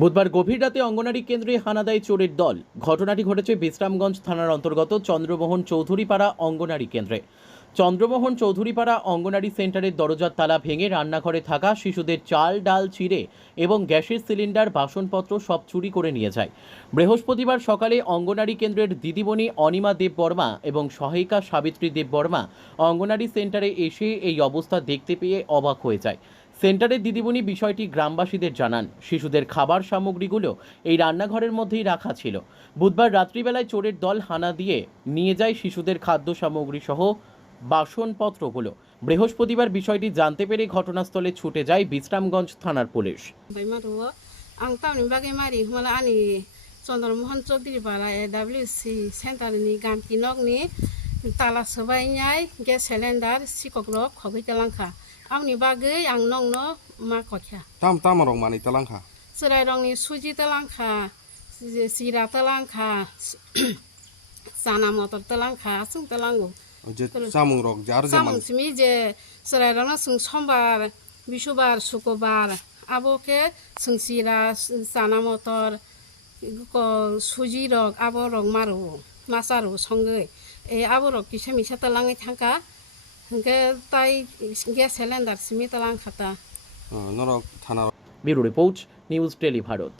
বুধবার গভীর রাতে অঙ্গনারী কেন্দ্রে হানা দেয় চোরের দল। ঘটনাটি ঘটেছে বিশ্রামগঞ্জ থানার অন্তর্গত চন্দ্রমোহন চৌধুরীপাড়া অঙ্গনারী কেন্দ্রে। চন্দ্রমোহন চৌধুরীপাড়া অঙ্গনারী সেন্টারের দরজার তালা ভেঙে রান্নাঘরে থাকা শিশুদের চাল ডাল চিড়ে এবং গ্যাসের সিলিন্ডার বাসনপত্র সব চুরি করে নিয়ে যায়। বৃহস্পতিবার সকালে অঙ্গনারী কেন্দ্রের দিদিমণি অনিমা দেব বর্মা এবং সহায়িকা সাবিত্রী দেব বর্মা অঙ্গনারী সেন্টারে এসে এই অবস্থা দেখতে পেয়ে অবাক হয়ে যায়। সেন্টারের দিদিমণি বিষয়টি গ্রামবাসীদের জানান। শিশুদের খাবার সামগ্রীগুলো এই রান্নাঘরের মধ্যেই রাখা ছিল। বুধবার রাত্রিবেলায় চোরের দল হানা দিয়ে নিয়ে যায় শিশুদের খাদ্য সামগ্রী সহ বাসনপত্রগুলো। বৃহস্পতিবার বিষয়টি জানতে পেরে ঘটনাস্থলে ছুটে যায় বিশ্রামগঞ্জ থানার পুলিশ। चन्द्रमोहन चौधुरीपाड़ा एडब्लिउसि सेन्टारनि गामकिनकनि ताला सोबायनाय गेस सिलिन्डार सिकग्रक खबै तेलांखा आंनि बागै आं नंनो मा कख्या tam rong mani talangkha सोराय रंनि सुजि तेलांखा जिरा तेलांखा चाना मटर तेलांखा जों तेलांगौ je samung rok jar je man सामसिमि जे सोराय रंनो जों समबार बिसुबार शुक्रबार आबोके जों जिरा चाना मटर सुजि रक आबो रक मारो मासारो संगै ए आबो रक किसे मिसा तलाङै थांका हंके ताई गेस सिलिन्डार सिमि तलां खाता norok thana bureau report, News Tele Bharat.